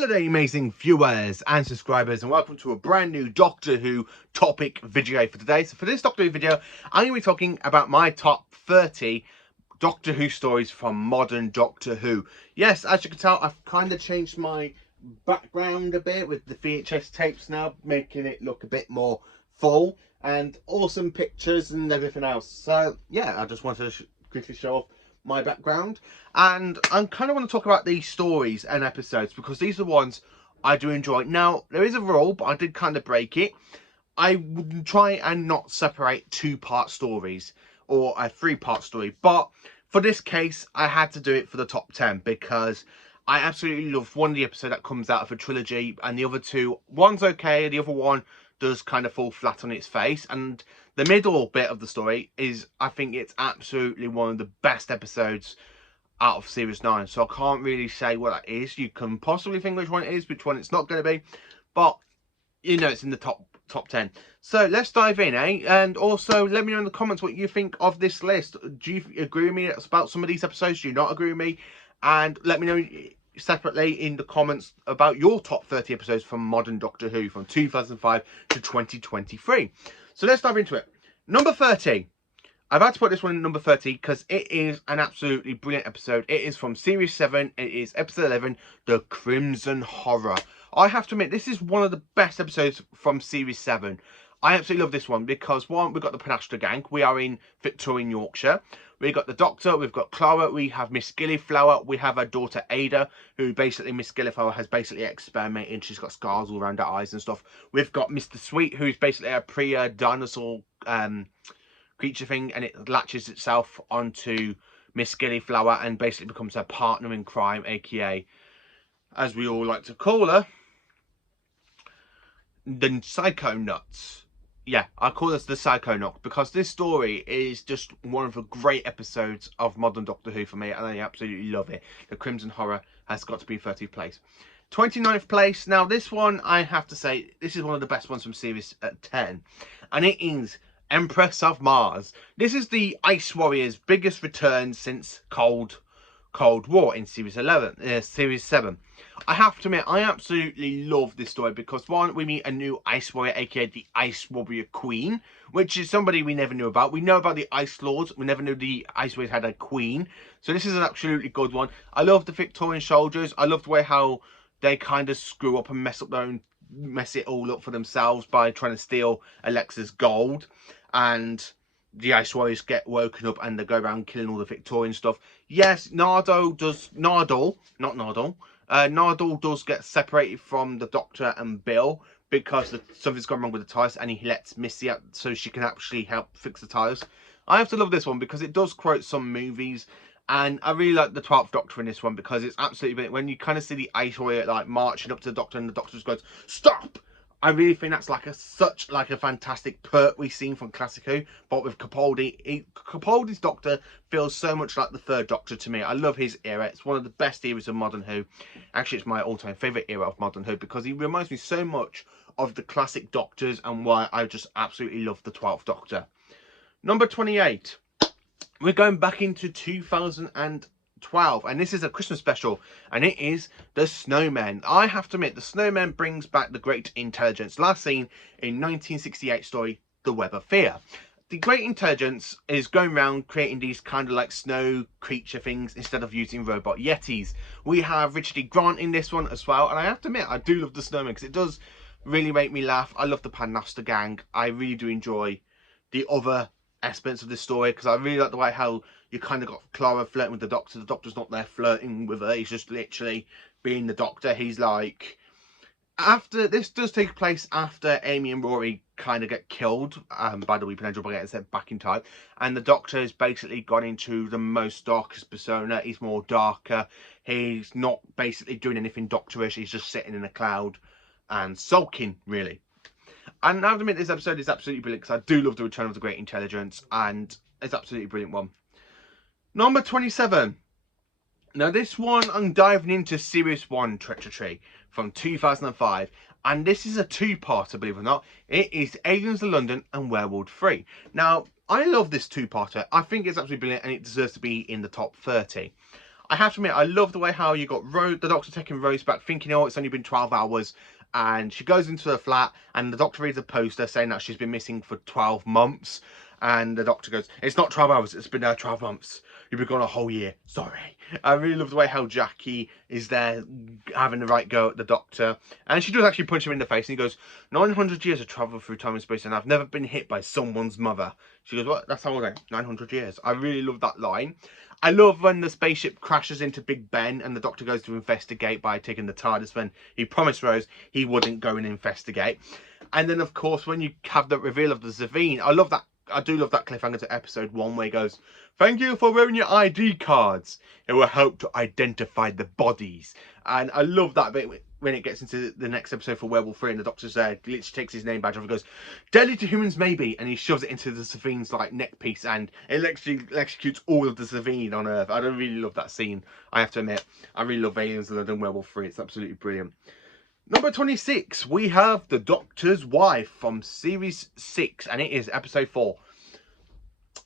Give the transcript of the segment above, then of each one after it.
Hello there, amazing viewers and subscribers, and welcome to a brand new Doctor Who topic video for today. So for this Doctor Who video, I'm going to be talking about my top 30 Doctor Who stories from modern Doctor Who. Yes, as you can tell, I've kind of changed my background a bit with the VHS tapes now, making it look a bit more full and awesome pictures and everything else. So yeah, I just wanted to quickly show off my background, and I kind of want to talk about these stories and episodes because these are the ones I do enjoy. Now there is a rule, but I did kind of break it. I would try and not separate two-part stories or a three-part story, but for this case I had to do it for the top 10 because I absolutely love one of the episodes that comes out of a trilogy, and the other two, one's okay, the other one does kind of fall flat on its face, and the middle bit of the story is, I think it's absolutely one of the best episodes out of Series 9. So I can't really say what that is. You can possibly think which one it is, which one it's not going to be, but you know it's in the top 10. So let's dive in, eh? And also let me know in the comments what you think of this list. Do you agree with me about some of these episodes? Do you not agree with me? And let me know separately in the comments about your top 30 episodes from modern Doctor Who from 2005 to 2023. So let's dive into it. Number 30. I've had to put this one in number 30 because it is an absolutely brilliant episode. It is from Series 7. It is episode 11, The Crimson Horror. I have to admit, this is one of the best episodes from Series 7. I absolutely love this one because, one, we've got the Penastra gang. We are in Victorian Yorkshire. We've got the Doctor, we've got Clara, we have Miss Gilliflower, we have her daughter Ada, who basically, Miss Gilliflower has basically experimented. She's got scars all around her eyes and stuff. We've got Mr. Sweet, who's basically a pre-dinosaur creature thing, and it latches itself onto Miss Gilliflower and basically becomes her partner in crime, aka, as we all like to call her, the Psychonauts. Yeah, I call this the Psychonaut because this story is just one of the great episodes of modern Doctor Who for me, and I absolutely love it. The Crimson Horror has got to be 30th place. 29th place. Now this one, I have to say, this is one of the best ones from Series 10, and it is Empress of Mars. This is the Ice Warriors' biggest return since Cold War in Series 7. I have to admit, I absolutely love this story because, one, we meet a new Ice Warrior, aka the Ice Warrior Queen, which is somebody we never knew about. We know about the Ice Lords. We never knew the Ice Warriors had a queen. So this is an absolutely good one. I love the Victorian soldiers. I love the way how they kind of screw up and mess it all up for themselves by trying to steal Alexa's gold. And the Ice Warriors get woken up and they go around killing all the Victorian stuff. Yes, Nardole does get separated from the Doctor and Bill because something's gone wrong with the tyres, and he lets Missy out so she can actually help fix the tyres. I have to love this one because it does quote some movies, and I really like the 12th Doctor in this one because it's absolutely brilliant. When you kind of see the Ice Warrior like marching up to the Doctor and the Doctor just goes, "Stop!" I really think that's like such a fantastic pertwee scene from Classic Who, but with Capaldi. Capaldi's Doctor feels so much like the third Doctor to me. I love his era. It's one of the best eras of modern Who. Actually, it's my all-time favourite era of modern Who because he reminds me so much of the classic Doctors, and why I just absolutely love the 12th Doctor. Number 28. We're going back into 2012, and this is a Christmas special, and it is The Snowmen. I have to admit, The Snowmen brings back the Great Intelligence, last seen in 1968 story The Web of Fear. The Great Intelligence is going around creating these kind of like snow creature things instead of using robot yetis. We have Richard E. Grant in this one as well, and I have to admit, I do love The Snowmen because it does really make me laugh. I love the Penastra gang. I really do enjoy the other aspects of this story because I really like the way how you kind of got Clara flirting with the Doctor. The Doctor's not there flirting with her, he's just literally being the Doctor. He's like, after this does take place after Amy and Rory kind of get killed by the Weeping Angel, but getting sent back in time, and the Doctor has basically gone into the most darkest persona. He's more darker. He's not basically doing anything doctorish. He's just sitting in a cloud and sulking, really. And I have to admit, this episode is absolutely brilliant because I do love the return of the Great Intelligence, and it's absolutely brilliant one. Number 27. Now this one, I'm diving into Series 1 Treachery from 2005, and this is a two-parter, believe it or not. It is Aliens of London and Werewolf 3. Now, I love this two-parter. I think it's absolutely brilliant, and it deserves to be in the top 30. I have to admit, I love the way how you got the doctor taking Rose back, thinking, oh, it's only been 12 hours. And she goes into her flat, and the doctor reads a poster saying that she's been missing for 12 months. And the doctor goes, it's not 12 hours, it's been 12 months. You've been gone a whole year. Sorry. I really love the way how Jackie is there having the right go at the doctor. And she does actually punch him in the face, and he goes, 900 years of travel through time and space, and I've never been hit by someone's mother. She goes, what? That's how old I am? 900 years. I really love that line. I love when the spaceship crashes into Big Ben and the doctor goes to investigate by taking the TARDIS when he promised Rose he wouldn't go and investigate. And then, of course, when you have the reveal of the Zavine, I love that. I do love that cliffhanger to episode 1 where he goes, thank you for wearing your ID cards. It will help to identify the bodies. And I love that bit when it gets into the next episode for Werewolf 3 and the doctor's there, literally takes his name badge off and goes, deadly to humans maybe, and he shoves it into the Zavine's like neck piece and it actually executes all of the Zavine on Earth. I don't really love that scene, I have to admit. I really love Aliens and Werewolf 3, it's absolutely brilliant. Number 26, we have The Doctor's Wife from Series 6, and it is episode 4.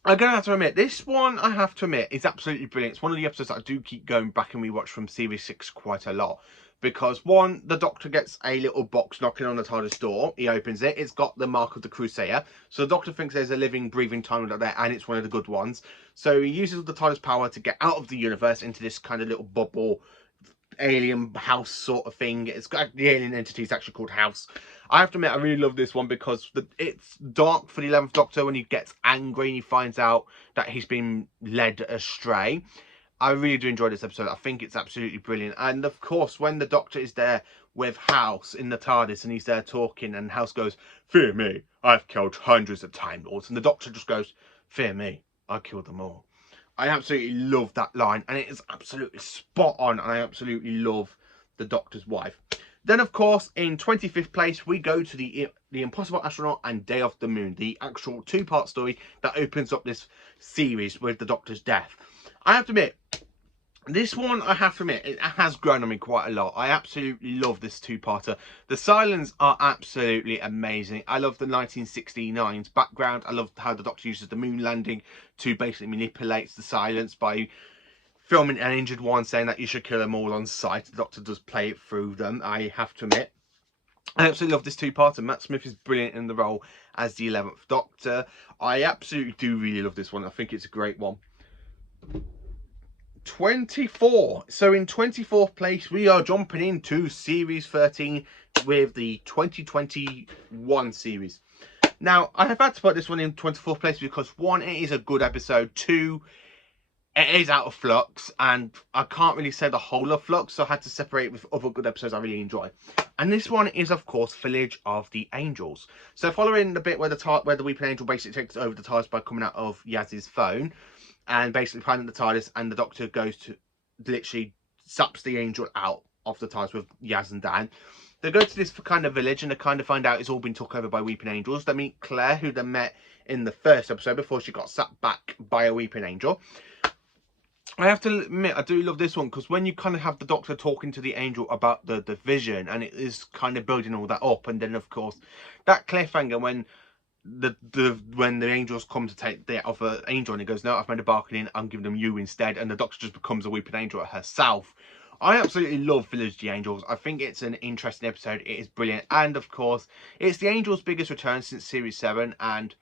I'm going to have to admit, this one, I have to admit, is absolutely brilliant. It's one of the episodes that I do keep going back and rewatch from Series 6 quite a lot. Because, one, the Doctor gets a little box knocking on the TARDIS door. He opens it. It's got the mark of the Crusader. So the Doctor thinks there's a living, breathing time there, and it's one of the good ones. So he uses the TARDIS power to get out of the universe into this kind of little bubble alien house sort of thing. It's got the alien entity is actually called House. I have to admit, I really love this one because it's dark for the 11th Doctor when he gets angry and he finds out that he's been led astray. I really do enjoy this episode. I think it's absolutely brilliant. And of course, when the Doctor is there with House in the TARDIS and he's there talking and House goes, fear me, I've killed hundreds of Time Lords. And the Doctor just goes, fear me, I killed them all. I absolutely love that line, and it is absolutely spot on, and I absolutely love The Doctor's Wife. Then, of course, in 25th place, we go to the Impossible Astronaut and Day of the Moon, the actual two-part story that opens up this series with the Doctor's death. I have to admit, this one, I have to admit, it has grown on me quite a lot. I absolutely love this two-parter. The Cylons are absolutely amazing. I love the 1969's background. I love how the Doctor uses the moon landing to basically manipulate the Cylons by filming an injured one, saying that you should kill them all on sight. The Doctor does play it through them, I have to admit. I absolutely love this two-parter. Matt Smith is brilliant in the role as the 11th Doctor. I absolutely do really love this one. I think it's a great one. 24. So in 24th place, we are jumping into Series 13 with the 2021 series. Now, I have had to put this one in 24th place because, one, it is a good episode. Two, it is out of Flux, and I can't really say the whole of Flux, so I had to separate it with other good episodes I really enjoy. And this one is, of course, Village of the Angels. So following the bit where the Weeping Angel basically takes over the TARDIS by coming out of Yaz's phone, and basically finding the TARDIS, and the Doctor goes to literally saps the angel out of the TARDIS with Yaz and Dan. They go to this kind of village and they kind of find out it's all been took over by Weeping Angels. They meet Claire, who they met in the first episode before she got sapped back by a Weeping Angel. I have to admit, I do love this one because when you kind of have the Doctor talking to the angel about the vision, and it is kind of building all that up, and then of course that cliffhanger when when the angels come to take the other angel and he goes, no, I've made a bargain, I'm giving them you instead, and the Doctor just becomes a Weeping Angel herself. I absolutely love Village of the Angels. I think it's an interesting episode. It is brilliant, and of course it's the Angels' biggest return since Series 7, and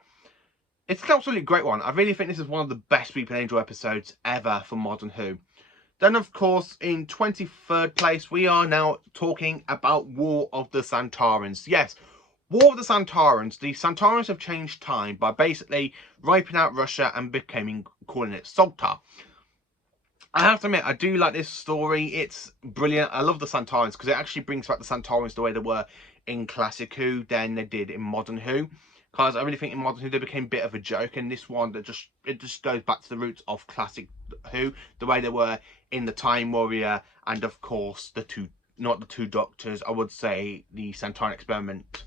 it's an absolutely great one. I really think this is one of the best Weeping Angel episodes ever for Modern Who. Then, of course, in 23rd place, we are now talking about War of the Santarans. Yes, War of the Santarans. The Santarans have changed time by basically wiping out Russia and calling it Salta. I have to admit, I do like this story. It's brilliant. I love the Santarans because it actually brings back the Santarans the way they were in Classic Who than they did in Modern Who. Because I really think in Modern Who they became a bit of a joke, and this one it just goes back to the roots of Classic Who, the way they were in the Time Warrior, and of course not the two Doctors. I would say the Santaran Experiment,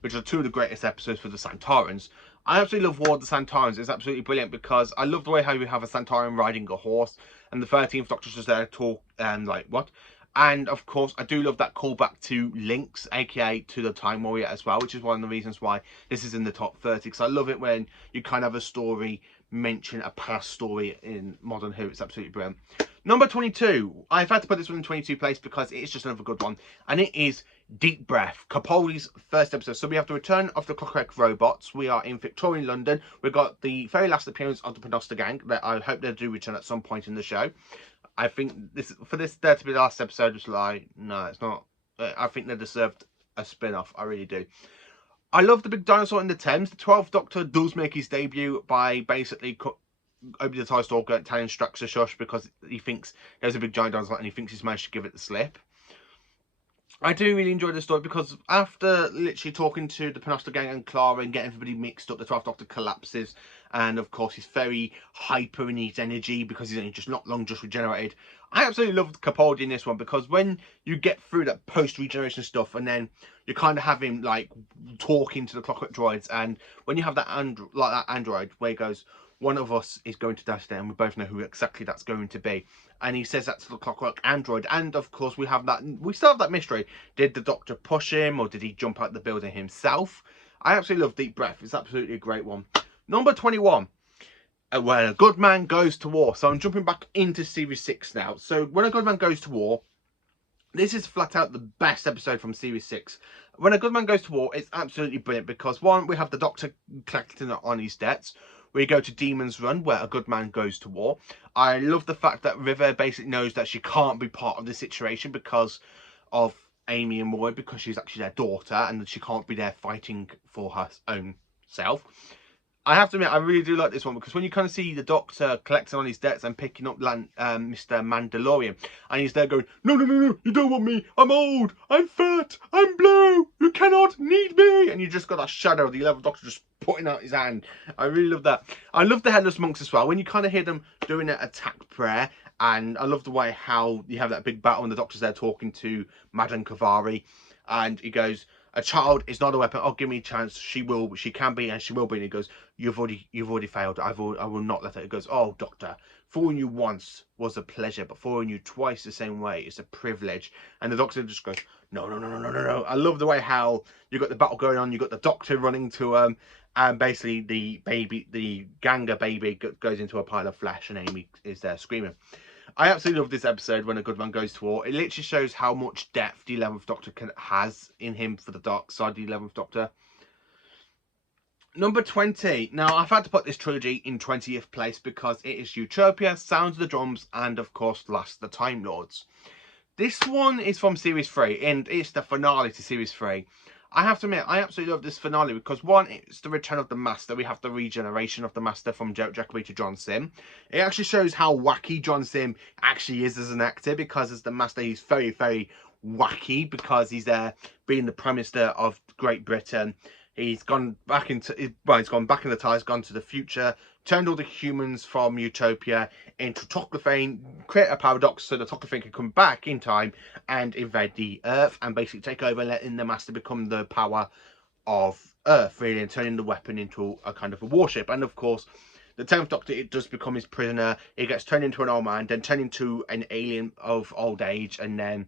which are two of the greatest episodes for the Santarans. I absolutely love War of the Santarans. It's absolutely brilliant because I love the way how you have a Santaran riding a horse, and the 13th Doctor's just there to talk and like what. And of course, I do love that callback to Lynx, aka to the Time Warrior as well, which is one of the reasons why this is in the top 30. Because I love it when you kind of have a story mention a past story in Modern Who. It's absolutely brilliant. Number 22. I've had to put this one in 22 place because it's just another good one. And it is Deep Breath, Capaldi's first episode. So we have the return of the Clockwork Robots. We are in Victorian London. We've got the very last appearance of the Panosta Gang that I hope they do return at some point in the show. I think for this there to be the last episode, it's like, no, it's not. I think they deserved a spin-off. I really do. I love the big dinosaur in the Thames. The 12th Doctor does make his debut by basically opening the TIE Stalker, telling Strax to shush because he thinks there's a big giant dinosaur and he thinks he's managed to give it the slip. I do really enjoy this story because after literally talking to the Panosta Gang and Clara and getting everybody mixed up, the 12th Doctor collapses, and of course he's very hyper in his energy because he's only just not long just regenerated. I absolutely love Capaldi in this one because when you get through that post-regeneration stuff and then you kind of have him like talking to the Clockwork droids, and when you have that android where he goes, one of us is going to die today and we both know who exactly that's going to be, and he says that to the Clockwork android, and of course we still have that mystery. Did the Doctor push him or did he jump out the building himself? I absolutely love Deep Breath. It's absolutely a great one. Number 21. When a Good Man Goes to War. So I'm jumping back into Series 6 now. So When a Good Man Goes to War, this is flat out the best episode from Series 6. When a Good Man Goes to War, it's absolutely brilliant because one, we have the Doctor collecting on his debts. We go to Demon's Run, where a good man goes to war. I love the fact that River basically knows that she can't be part of the situation because of Amy and Roy, because she's actually their daughter and that she can't be there fighting for her own self. I have to admit, I really do like this one because when you kind of see the Doctor collecting on his debts and picking up Mr. Mandalorian, and he's there going, no, no, no, no, you don't want me, I'm old, I'm fat, I'm blue, you cannot need me, and you just got that shadow of the 11th Doctor just putting out his hand. I really love that. I love the Headless Monks as well, when you kind of hear them doing an attack prayer, and I love the way how you have that big battle and the Doctor's there talking to Madame Kavari, and he goes, a child is not a weapon. Oh, give me a chance. She can be, and she will be. And he goes, you've already failed. I will not let her. It goes, oh, Doctor, fooling you once was a pleasure, but fooling you twice the same way is a privilege. And the Doctor just goes, no, no, no, no, no, no, no. I love the way how you got the battle going on. You got the Doctor running to and basically the Ganga baby goes into a pile of flesh, and Amy is there screaming. I absolutely love this episode, When a Good Man Goes to War. It literally shows how much depth the 11th Doctor has in him for the dark side of the 11th Doctor. Number 20. Now, I've had to put this trilogy in 20th place because it is Utopia, Sounds of the Drums, and of course, Last of the Time Lords. This one is from Series 3, and it's the finale to Series 3. I have to admit, I absolutely love this finale because one, it's the return of the Master. We have the regeneration of the Master from Jacobi to John Sim. It actually shows how wacky John Sim actually is as an actor, because as the Master, he's very, very wacky because he's there being the Prime Minister of Great Britain. He's gone back into, well, he's gone back in the time, he's gone to the future, turned all the humans from Utopia into Toclafane, create a paradox so the Toclafane can come back in time and invade the Earth and basically take over, letting the Master become the power of Earth, really, and turning the weapon into a kind of a warship. And of course, the 10th Doctor, it does become his prisoner. He gets turned into an old man, then turned into an alien of old age, and then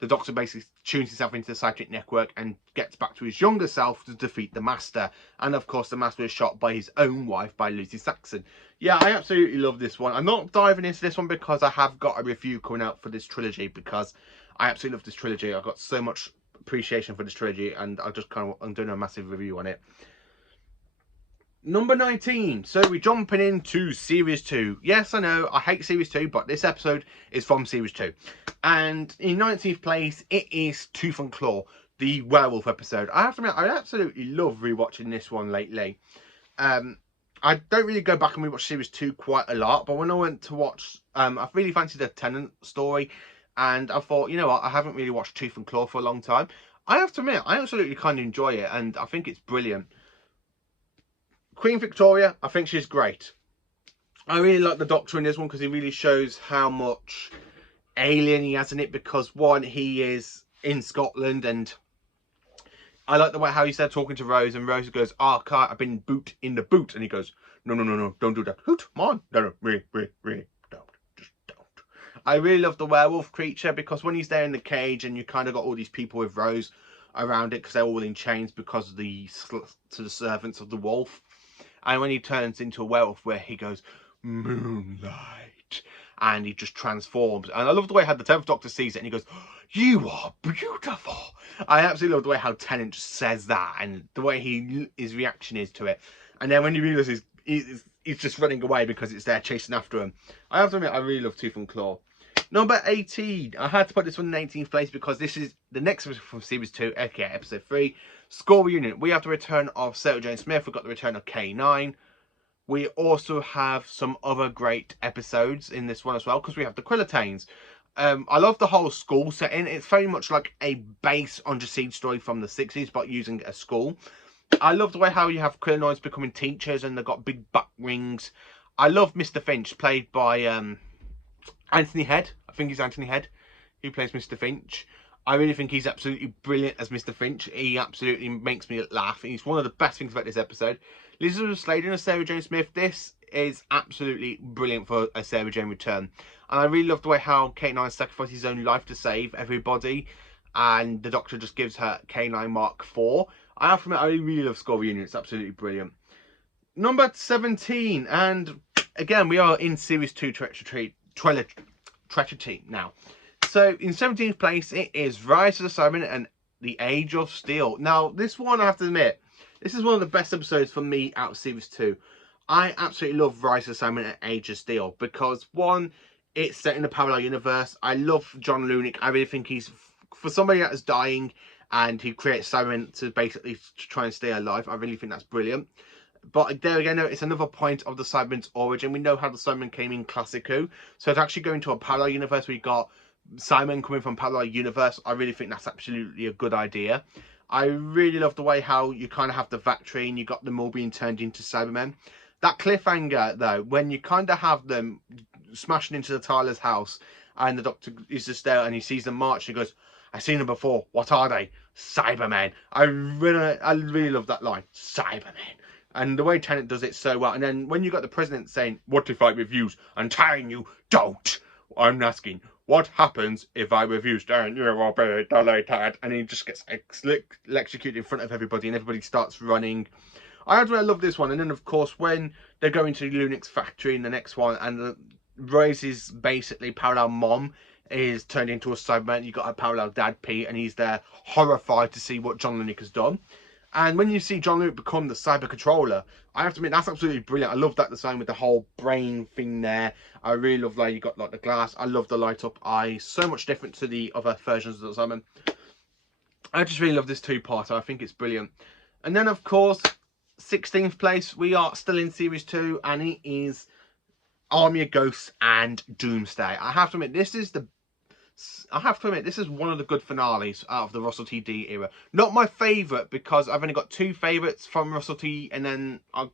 the Doctor basically tunes himself into the psychic network and gets back to his younger self to defeat the Master. And of course, the Master is shot by his own wife, by Lucy Saxon. Yeah, I absolutely love this one. I'm not diving into this one because I have got a review coming out for this trilogy, because I absolutely love this trilogy. I've got so much appreciation for this trilogy, and I'm doing a massive review on it. Number 19. So we're jumping into Series 2. Yes, I know, I hate Series 2, but this episode is from Series 2. And in 19th place, it is Tooth and Claw, the werewolf episode. I have to admit, I absolutely love rewatching this one lately. I don't really go back and rewatch Series 2 quite a lot, but when I went to watch, I really fancied the Tennant story, and I thought, you know what, I haven't really watched Tooth and Claw for a long time. I have to admit, I absolutely kind of enjoy it, and I think it's brilliant. Queen Victoria, I think she's great. I really like the Doctor in this one because he really shows how much alien he has in it, because one, he is in Scotland, and I like the way how he's there talking to Rose, and Rose goes, oh, Kai, I've been boot in the boot, and he goes, no, no, no, no, don't do that. Hoot, come on. No, no, really, don't. Just don't. I really love the werewolf creature, because when he's there in the cage and you kind of got all these people with Rose around it because they're all in chains because of the servants of the wolf. And when he turns into a werewolf, where he goes, moonlight, and he just transforms. And I love the way how the 10th Doctor sees it and he goes, "You are beautiful." I absolutely love the way how Tennant just says that and the way his reaction is to it. And then when he realises he's just running away because it's there chasing after him. I have to admit, I really love Tooth and Claw. Number 18. I had to put this one in 18th place because this is the next episode from Series 2, aka Episode 3. School Reunion. We have the return of Sarah Jane Smith. We've got the return of K9. We also have some other great episodes in this one as well because we have the Quillitanes. I love the whole school setting. It's very much like a base Under Siege story from the 60s, but using a school. I love the way how you have Quillinoids becoming teachers and they've got big butt rings. I love Mr. Finch, played by Anthony Head. I think he's Anthony Head who plays Mr. Finch. I really think he's absolutely brilliant as Mr. Finch. He absolutely makes me laugh. He's one of the best things about this episode. Elizabeth Sladen as Sarah Jane Smith. This is absolutely brilliant for a Sarah Jane return. And I really love the way how K9 sacrifices his own life to save everybody. And the Doctor just gives her K9 Mark IV. I have to admit, I really love School Reunion. It's absolutely brilliant. Number 17. And again, we are in Series 2 Treachery now. So in 17th place, it is Rise of the Cybermen and the Age of Steel. Now, this one, I have to admit, this is one of the best episodes for me out of Series 2. I absolutely love Rise of the Cybermen and Age of Steel because, one, it's set in a parallel universe. I love John Lunick. I really think he's, for somebody that is dying and he creates Cybermen to basically try and stay alive, I really think that's brilliant. But there again, it's another point of the Cybermen's origin. We know how the Cybermen came in Classic Who. So it's actually going to a parallel universe where you got Cybermen coming from parallel universe. I really think that's absolutely a good idea. I really love the way how you kind of have the Vactri and you got them all being turned into Cybermen. That cliffhanger, though, when you kind of have them smashing into the Tyler's house and the Doctor is just there and he sees them march and he goes, "I've seen them before. What are they? Cybermen." I really love that line. Cybermen. And the way Tennant does it so well. And then when you got the President saying, "What if I refuse?" and telling you, "Don't." I'm asking, what happens if I refuse? "Then you will be deleted." And he just gets electrocuted in front of everybody and everybody starts running. I really love this one. And then, of course, when they go into Lunick's factory in the next one and Rose's basically parallel mom is turned into a Cyberman. You got a parallel dad, Pete, and he's there horrified to see what John Lunick has done. And when you see John Lunick become the cyber controller, I have to admit, that's absolutely brilliant. I love that design with the whole brain thing there. I really love like you got like the glass. I love the light up eye. So much different to the other versions of the Cyberman. I just really love this two-parter. I think it's brilliant. And then, of course, 16th place, we are still in Series 2, and it is Army of Ghosts and Doomsday. I have to admit, this is one of the good finales out of the Russell T D era. Not my favourite because I've only got two favourites from Russell T, and then I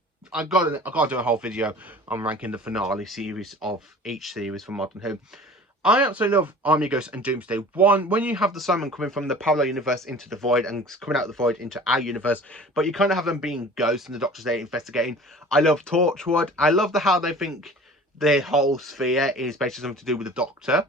got to do a whole video on ranking the finale series of each series from Modern Who. I absolutely love Army of Ghosts and Doomsday. One, when you have the Cybermen coming from the parallel universe into the void and coming out of the void into our universe, but you kind of have them being ghosts and the Doctor's there investigating. I love Torchwood. I love how they think the whole sphere is basically something to do with the Doctor.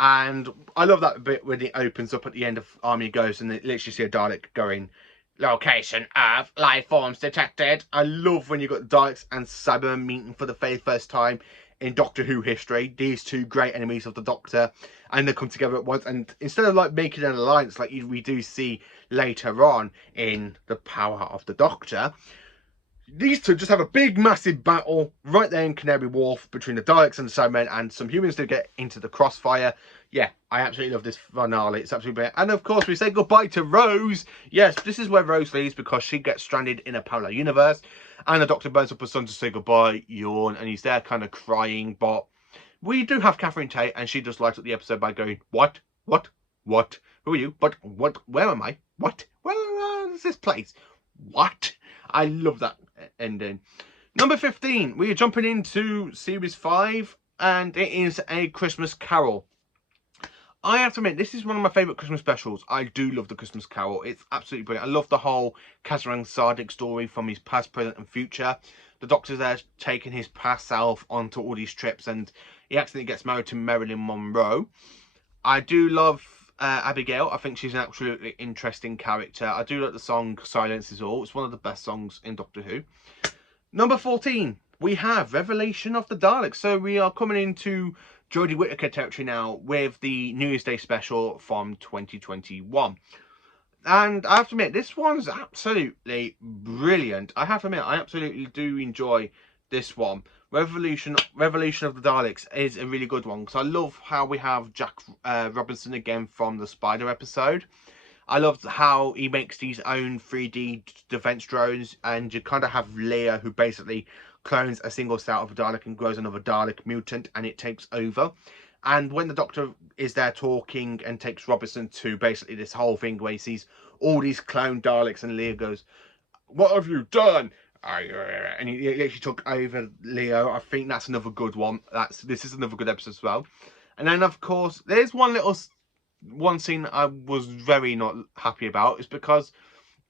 And I love that bit when it opens up at the end of Army of Ghosts and it literally see a Dalek going, "Location Earth, life forms detected." I love when you got Daleks and Cybermen meeting for the very first time in Doctor Who history. These two great enemies of the Doctor, and they come together at once. And instead of like making an alliance like we do see later on in The Power of the Doctor, these two just have a big massive battle right there in Canary Wharf between the Daleks and the Cybermen, and some humans do get into the crossfire. Yeah, I absolutely love this finale. It's absolutely brilliant. And of course, we say goodbye to Rose. Yes, this is where Rose leaves because she gets stranded in a parallel universe. And the Doctor burns up her son to say goodbye, yawn, and he's there kind of crying. But we do have Catherine Tate, and she does light up the episode by going, "What? What? What? Who are you? But what? Where am I? What? Where is this place? What?" I love that ending. Number 15, we are jumping into Series 5, and it is A Christmas Carol. I have to admit, this is one of my favourite Christmas specials. I do love the Christmas Carol. It's absolutely brilliant. I love the whole Kazran Sardik story from his past, present and future. The Doctor's there taking his past self onto all these trips, and he accidentally gets married to Marilyn Monroe. I do love Abigail. I think she's an absolutely interesting character. I do like the song Silence Is All. It's one of the best songs in Doctor Who. Number 14, we have Revelation of the Daleks. So we are coming into Jodie Whittaker territory now with the New Year's Day special from 2021. And I have to admit, this one's absolutely brilliant. I have to admit, I absolutely do enjoy this one. Revolution of the Daleks is a really good one, because I love how we have Jack Robinson again from the Spider episode. I love how he makes these own 3D defense drones, and you kind of have Leia, who basically clones a single cell of a Dalek and grows another Dalek mutant, and it takes over. And when the Doctor is there talking and takes Robinson to basically this whole thing where he sees all these clone Daleks, and Leia goes, "What have you done?" And he actually took over Leo. I think that's another good one. This is another good episode as well. And then of course there's one scene I was very not happy about, is because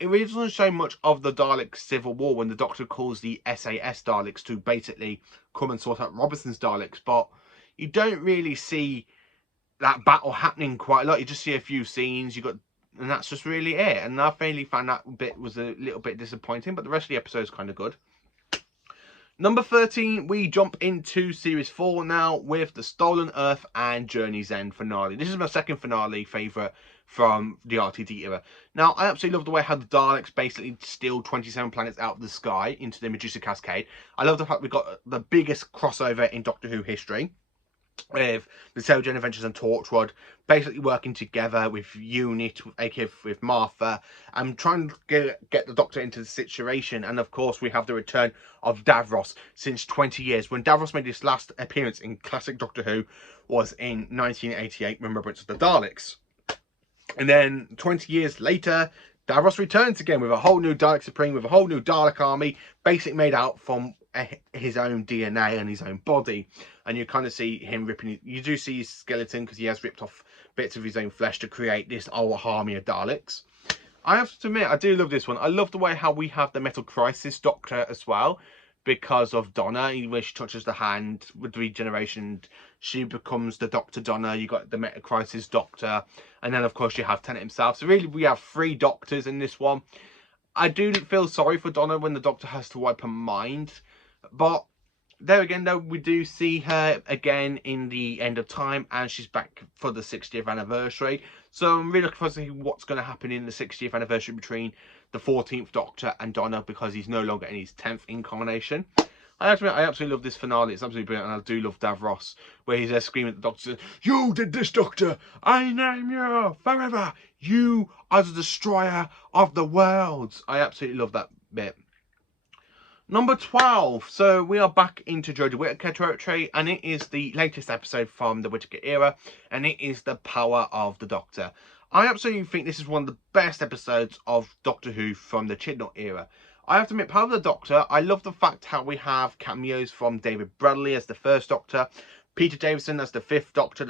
it really doesn't show much of the Dalek civil war when the Doctor calls the SAS Daleks to basically come and sort out Robinson's Daleks, but you don't really see that battle happening quite a lot. You just see a few scenes, and that's just really it. And I really found that bit was a little bit disappointing, but the rest of the episode is kind of good. Number 13, we jump into Series 4 now with the Stolen Earth and Journey's End finale. This is my second finale favourite from the RTD era. Now, I absolutely love the way how the Daleks basically steal 27 planets out of the sky into the Medusa Cascade. I love the fact we got the biggest crossover in Doctor Who history, with the Sarah Jane Adventures and Torchwood basically working together with Unit, aka with Martha, and trying to get the Doctor into the situation. And of course we have the return of Davros since 20 years. When Davros made his last appearance in classic Doctor Who was in 1988, Remembrance of the Daleks. And then 20 years later, Davros returns again with a whole new Dalek Supreme, with a whole new Dalek army, basically made out from his own DNA and his own body. And you kind of see him ripping, you do see his skeleton because he has ripped off bits of his own flesh to create this whole army of Daleks. I have to admit, I do love this one. I love the way how we have the Metal Crisis Doctor as well, because of Donna, where she touches the hand with regeneration, she becomes the Dr. Donna. You got the Metal Crisis Doctor, and then of course you have Tennant himself. So really we have 3 Doctors in this one. I do feel sorry for Donna when the Doctor has to wipe her mind, but there again though, we do see her again in the End of Time, and she's back for the 60th anniversary. So I'm really looking forward to see what's going to happen in the 60th anniversary between the 14th Doctor and Donna, because he's no longer in his 10th incarnation. I absolutely love this finale. It's absolutely brilliant, and I do love Davros, where he's there screaming at the Doctor, "You did this, Doctor! I name you forever! You are the destroyer of the worlds!" I absolutely love that bit. Number 12. So we are back into Jodie Whittaker territory, and it is the latest episode from the Whittaker era, and it is The Power of the Doctor. I absolutely think this is one of the best episodes of Doctor Who from the Chibnall era. I have to admit, Power of the Doctor, I love the fact how we have cameos from David Bradley as the first Doctor, Peter Davison as the 5th Doctor,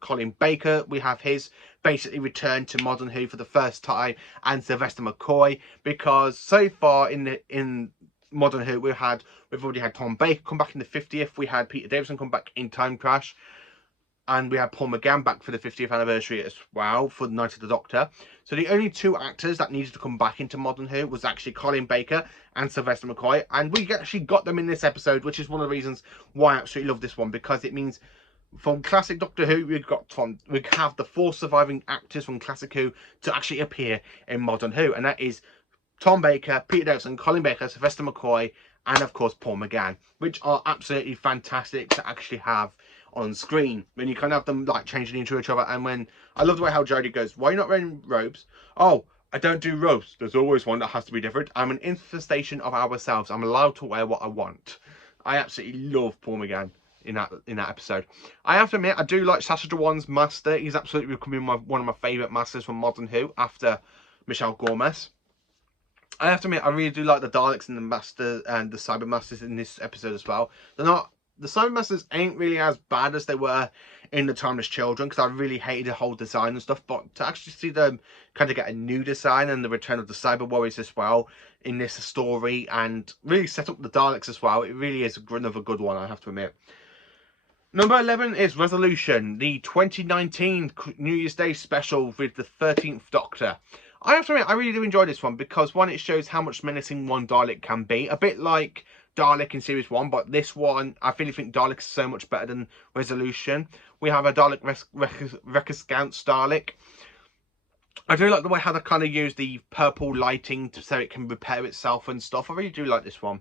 Colin Baker, we have his basically return to Modern Who for the first time, and Sylvester McCoy, because so far in Modern Who we've already had Tom Baker come back in the 50th, we had Peter Davison come back in Time Crash, and we had Paul McGann back for the 50th anniversary as well for the Night of the Doctor. So the only 2 actors that needed to come back into Modern Who was actually Colin Baker and Sylvester McCoy, and we actually got them in this episode, which is one of the reasons why I absolutely love this one, because it means from classic Doctor Who we have the 4 surviving actors from classic Who to actually appear in Modern Who, and that is Tom Baker, Peter Davison, Colin Baker, Sylvester McCoy, and of course Paul McGann, which are absolutely fantastic to actually have on screen when you kind of have them like changing into each other. And when I love the way how Jodie goes, "Why are you not wearing robes?" "Oh, I don't do robes. There's always one that has to be different. I'm an infestation of ourselves. I'm allowed to wear what I want." I absolutely love Paul McGann in that episode. I have to admit, I do like Sacha Dhawan's master. He's absolutely becoming one of my favourite masters from Modern Who after Michelle Gomez. I have to admit, I really do like the Daleks and the Master and the Cyber Masters in this episode as well. The Cyber Masters ain't really as bad as they were in The Timeless Children, because I really hated the whole design and stuff. But to actually see them kind of get a new design and the return of the Cyber Warriors as well in this story, and really set up the Daleks as well, it really is another good one, I have to admit. Number 11 is Resolution, the 2019 New Year's Day special with the 13th Doctor. I have to admit, I really do enjoy this one because, one, it shows how much menacing one Dalek can be. A bit like Dalek in Series 1, but this one, I really think Dalek is so much better than Resolution. We have a Dalek Recuscant Dalek. I do like the way how they kind of use the purple lighting so it can repair itself and stuff. I really do like this one,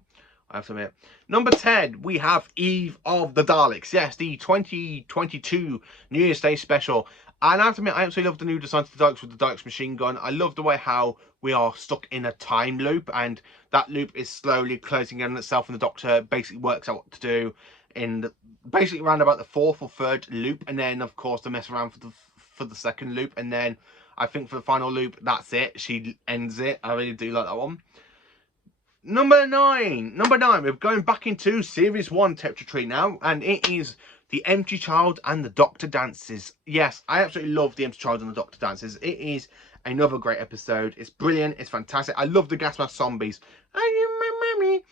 I have to admit. Number 10, we have Eve of the Daleks. Yes, the 2022 New Year's Day special. And I have to admit, I absolutely love the new design to the Daleks with the Daleks machine gun. I love the way how we are stuck in a time loop, and that loop is slowly closing in on itself, and the Doctor basically works out what to do in basically around about the 4th or 3rd loop, and then of course they mess around for the 2nd loop, and then I think for the final loop, that's it. She ends it. I really do like that one. Number 9. We're going back into Series 1 territory now, and it is The Empty Child and the Doctor Dances. Yes, I absolutely love The Empty Child and the Doctor Dances. It is another great episode. It's brilliant. It's fantastic. I love the gas mask zombies. Are you my mummy?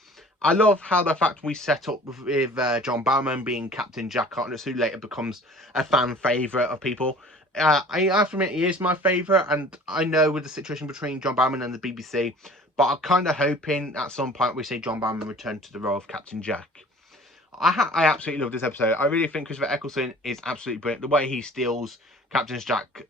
I love how the fact we set up with John Barrowman being Captain Jack Harkness, who later becomes a fan favourite of people. I have to admit, he is my favourite, and I know with the situation between John Barrowman and the BBC, but I'm kind of hoping at some point we see John Barrowman return to the role of Captain Jack. I absolutely love this episode. I really think Christopher Eccleston is absolutely brilliant. The way he steals Captain Jack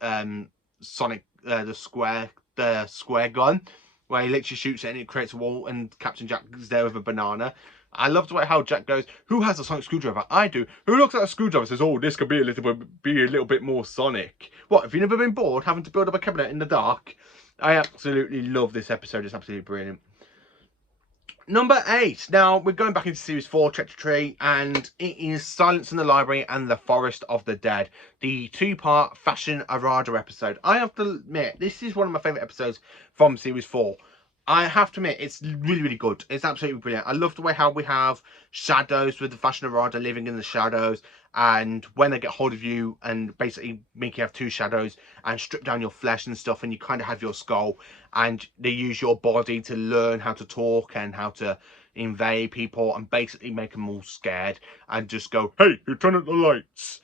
Sonic the square gun, where he literally shoots it and it creates a wall, and Captain Jack is there with a banana. I love the way how Jack goes, "Who has a sonic screwdriver? I do." Who looks at a screwdriver and says, "Oh, this could be a little bit more Sonic." What, have you never been bored having to build up a cabinet in the dark? I absolutely love this episode. It's absolutely brilliant. Number 8. Now, we're going back into Series 4 territory, and it is Silence in the Library and the Forest of the Dead, the 2-part Fashion Errata episode. I have to admit, this is one of my favourite episodes from Series 4. I have to admit, it's really, really good. It's absolutely brilliant. I love the way how we have shadows with the Fashion Errata living in the shadows, and when they get hold of you and basically make you have 2 shadows and strip down your flesh and stuff, and you kind of have your skull, and they use your body to learn how to talk and how to invade people and basically make them all scared and just go, "Hey, you turn up the lights."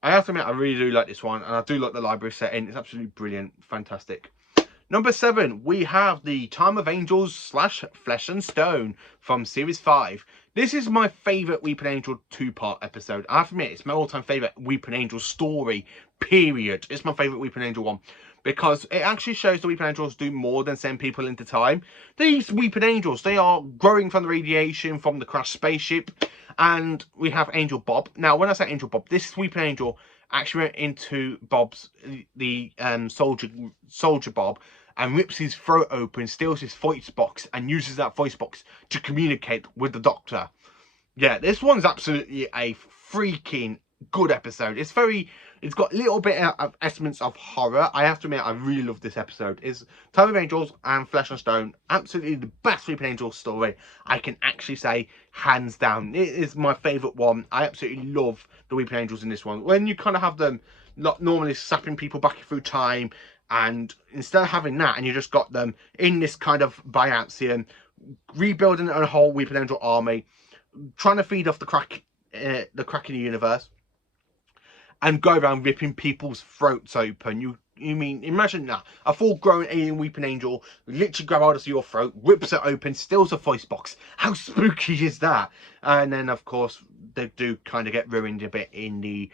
I have to admit, I really do like this one, and I do like the library setting. It's absolutely brilliant, fantastic. Number 7, we have the Time of Angels / Flesh and Stone from Series 5. This is my favourite Weeping Angel 2-part episode. I have to admit, it's my all-time favourite Weeping Angel story, period. It's my favourite Weeping Angel one, because it actually shows the Weeping Angels do more than send people into time. These Weeping Angels, they are growing from the radiation from the crashed spaceship, and we have Angel Bob. Now, when I say Angel Bob, this Weeping Angel actually went into Bob's, the soldier Bob, and rips his throat open, steals his voice box, and uses that voice box to communicate with the Doctor. Yeah, this one's absolutely a freaking good episode. It's got a little bit of elements of horror. I have to admit, I really love this episode. It's Time of Angels and Flesh and Stone. Absolutely the best Weeping Angels story, I can actually say, hands down. It is my favourite one. I absolutely love the Weeping Angels in this one. When you kind of have them normally sapping people back through time, and instead of having that, and you just got them in this kind of Biaxium, rebuilding a whole Weeping Angel army, trying to feed off the crack in the universe, and go around ripping people's throats open. You mean, imagine that. A full-grown alien Weeping Angel literally grabs hold of your throat, rips it open, steals a voice box. How spooky is that? And then, of course, they do kind of get ruined a bit in the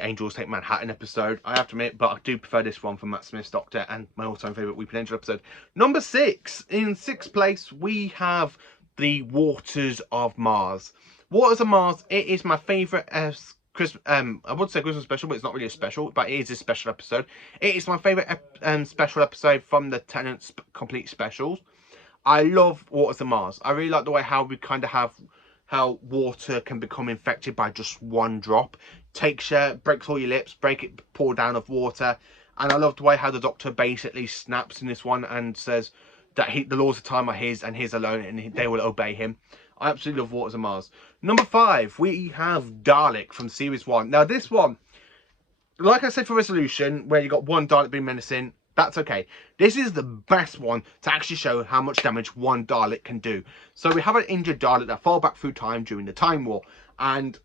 Angels Take Manhattan episode, I have to admit, but I do prefer this one from Matt Smith's Doctor, and my all-time favourite Weeping Angel episode. Number 6. In 6th place, we have The Waters of Mars. Waters of Mars, it is my favourite I would say Christmas special, but it's not really a special, but it is a special episode. It is my favourite special episode from the Tennant's complete specials. I love Waters of Mars. I really like the way how we kind of have how water can become infected by just one drop. Takes you, breaks all your lips, pour down of water. And I love the way how the Doctor basically snaps in this one and says that the laws of time are his and his alone, and they will obey him. I absolutely love Waters of Mars. Number 5, we have Dalek from Series 1. Now this one, like I said for Resolution, where you got one Dalek being menacing, that's okay. This is the best one to actually show how much damage one Dalek can do. So we have an injured Dalek that fell back through time during the Time War, and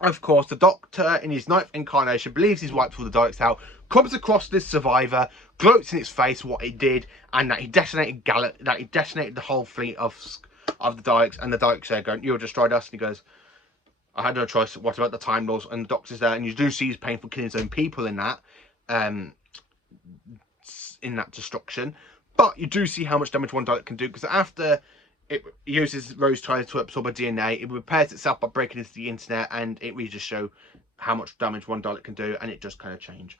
Of course, the Doctor, in his ninth incarnation, believes he's wiped all the Daleks out, comes across this survivor, gloats in its face what he did, and that he detonated the whole fleet of the Daleks, and the Daleks are going, "You destroyed us," and he goes, "I had no choice. What about the Time Lords?" And the Doctor's there, and you do see he's painful killing his own people in that destruction. But you do see how much damage one Dalek can do, because after it uses Rose trying to absorb a DNA, it repairs itself by breaking into the internet, and it really just shows how much damage one Dalek can do, and it just kind of change.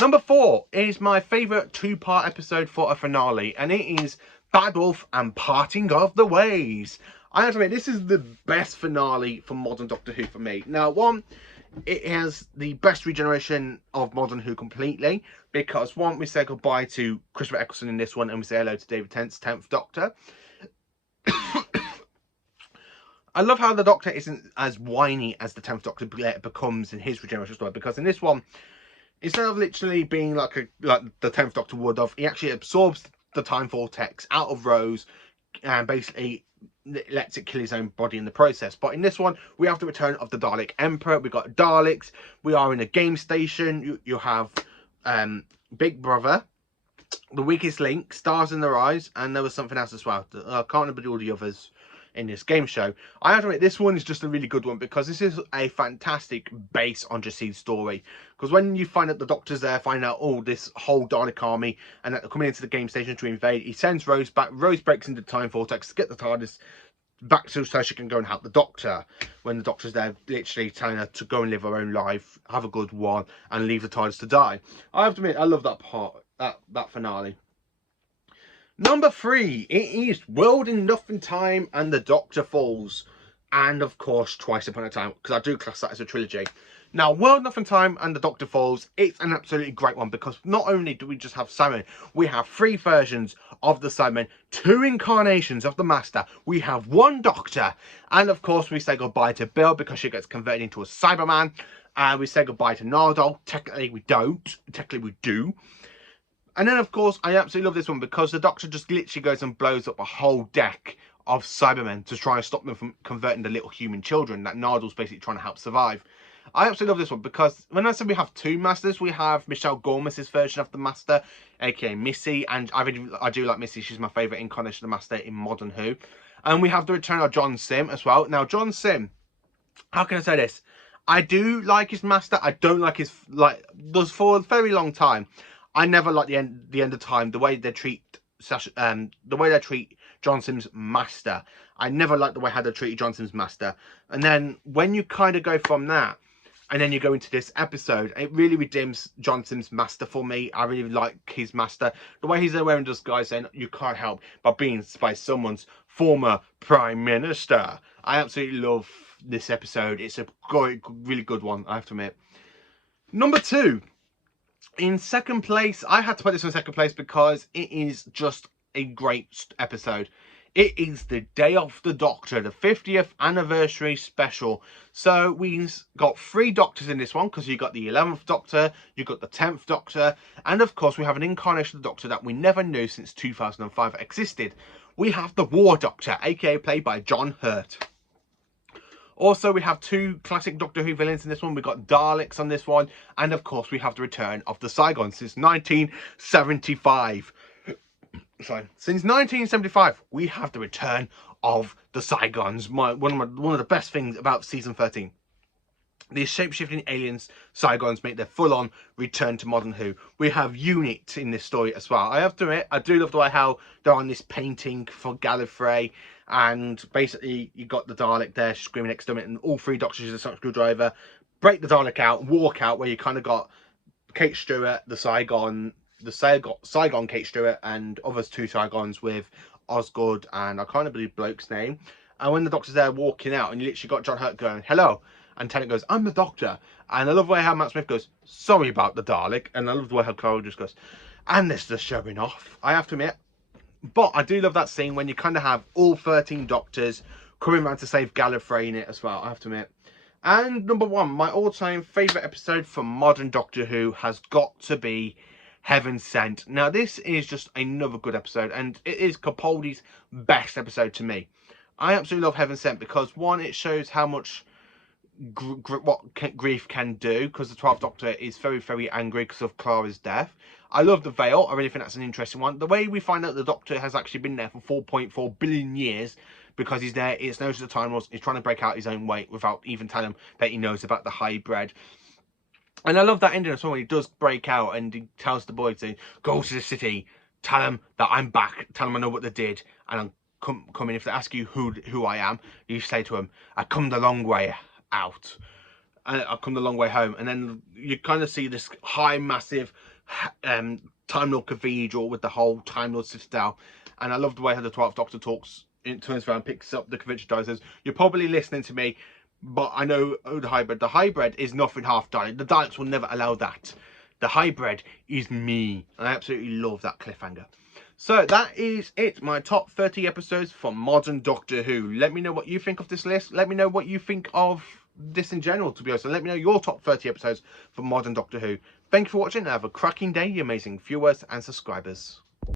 Number 4 is my favourite 2-part episode for a finale, and it is Bad Wolf and Parting of the Ways. I have to admit, this is the best finale for modern Doctor Who for me. Now, one, it has the best regeneration of Modern Who completely, because one, we say goodbye to Christopher Eccleston in this one, and we say hello to David Tennant's 10th Doctor. I love how the Doctor isn't as whiny as the 10th Doctor becomes in his regeneration story, because in this one, instead of literally being like the 10th Doctor would have, he actually absorbs the time vortex out of Rose and basically lets it kill his own body in the process. But in this one, we have the return of the Dalek Emperor. We got Daleks. We are in a game station. You have Big Brother, The Weakest Link, Stars in Their Eyes, and there was something else as well. I can't remember all the others in this game show. I have to admit, this one is just a really good one, because this is a fantastic base on Jacid's story. Because when you find out the Doctor's there, find out this whole Dalek army, and that they're coming into the game station to invade, he sends Rose back. Rose breaks into the time vortex to get the TARDIS back so she can go and help the Doctor, when the Doctor's there literally telling her to go and live her own life, have a good one, and leave the TARDIS to die. I have to admit, I love that part, that finale. Number 3, it is World Enough in Time and the Doctor Falls. And of course, Twice Upon a Time, because I do class that as a trilogy. Now, World Enough in Time and the Doctor Falls, it's an absolutely great one, because not only do we just have Simon, we have 3 versions of the Simon, 2 incarnations of the Master, we have 1 Doctor, and of course we say goodbye to Bill because she gets converted into a Cyberman, and we say goodbye to Nardole. Technically we don't, technically we do. And then, of course, I absolutely love this one, because the Doctor just literally goes and blows up a whole deck of Cybermen to try and stop them from converting the little human children that Nardole's basically trying to help survive. I absolutely love this one, because when I said we have 2 Masters, we have Michelle Gormas's version of the Master, aka Missy, and I do like Missy. She's my favourite incarnation of the Master in Modern Who. And we have the return of John Sim as well. Now, John Sim, how can I say this? I do like his Master. I don't like his, for a very long time, I never liked the end of time, the way they treat John Sim's Master. I never liked the way how they treated John Sim's Master. And then when you kind of go from that, and then you go into this episode, it really redeems John Sim's Master for me. I really like his Master. The way he's there wearing disguise, saying you can't help but being by someone's former Prime Minister. I absolutely love this episode. It's a really good one, I have to admit. Number 2. In second place, I had to put this in second place because it is just a great episode. It is the Day of the Doctor, the 50th anniversary special. So we've got 3 Doctors in this one, because you got the 11th Doctor, you got the 10th Doctor, and of course we have an incarnation of the Doctor that we never knew since 2005 existed. We have the War Doctor, aka played by John Hurt. Also, we have 2 classic Doctor Who villains in this one. We've got Daleks on this one. And of course, we have the return of the Cygons since 1975. Sorry. Since 1975, we have the return of the Cygons. One of the best things about season 13. These shape-shifting aliens, Cygons, make their full-on return to Modern Who. We have Unit in this story as well. I have to admit, I do love the way how they're on this painting for Gallifrey, and basically you got the Dalek there screaming exterminate, and all 3 Doctors use a sonic screwdriver, break the Dalek out, walk out, where you kind of got Kate Stewart, the Saigon Kate Stewart, and others 2 Cygons with Osgood, and I can't believe the bloke's name. And when the Doctor's there walking out, and you literally got John Hurt going, hello. And Tennant goes, I'm the Doctor. And I love the way how Matt Smith goes, sorry about the Dalek. And I love the way how Carol just goes, and this is the showing off, I have to admit. But I do love that scene when you kind of have all 13 Doctors coming around to save Gallifrey in it as well, I have to admit. And number 1, my all-time favourite episode from modern Doctor Who has got to be Heaven Sent. Now, this is just another good episode, and it is Capaldi's best episode to me. I absolutely love Heaven Sent because, 1, it shows how much grief can do, because the 12th Doctor is very, very angry because of Clara's death. I love the Veil. I really think that's an interesting one. The way we find out the Doctor has actually been there for 4.4 billion years, because he's there, it's knows the Time Lords, he's trying to break out his own way without even telling them that he knows about the hybrid. And I love that ending as well, when he does break out and he tells the boys to go to the city, tell them that I'm back, tell them I know what they did, and I'm coming. If they ask you who I am, you say to them, I come the long way out. And I've come the long way home. And then you kind of see this high, massive Time Lord Cathedral with the whole Time Lord Citadel. And I love the way how the 12th Doctor talks, it turns around, picks up the convention dial, says, you're probably listening to me, but I know the hybrid. The hybrid is nothing half Dalek. The Daleks will never allow that. The hybrid is me. And I absolutely love that cliffhanger. So that is it, my top 30 episodes from modern Doctor Who. Let me know what you think of this list. Let me know what you think of this in general, to be honest. And let me know your top 30 episodes from modern Doctor Who. Thank you for watching and have a cracking day, you amazing viewers and subscribers.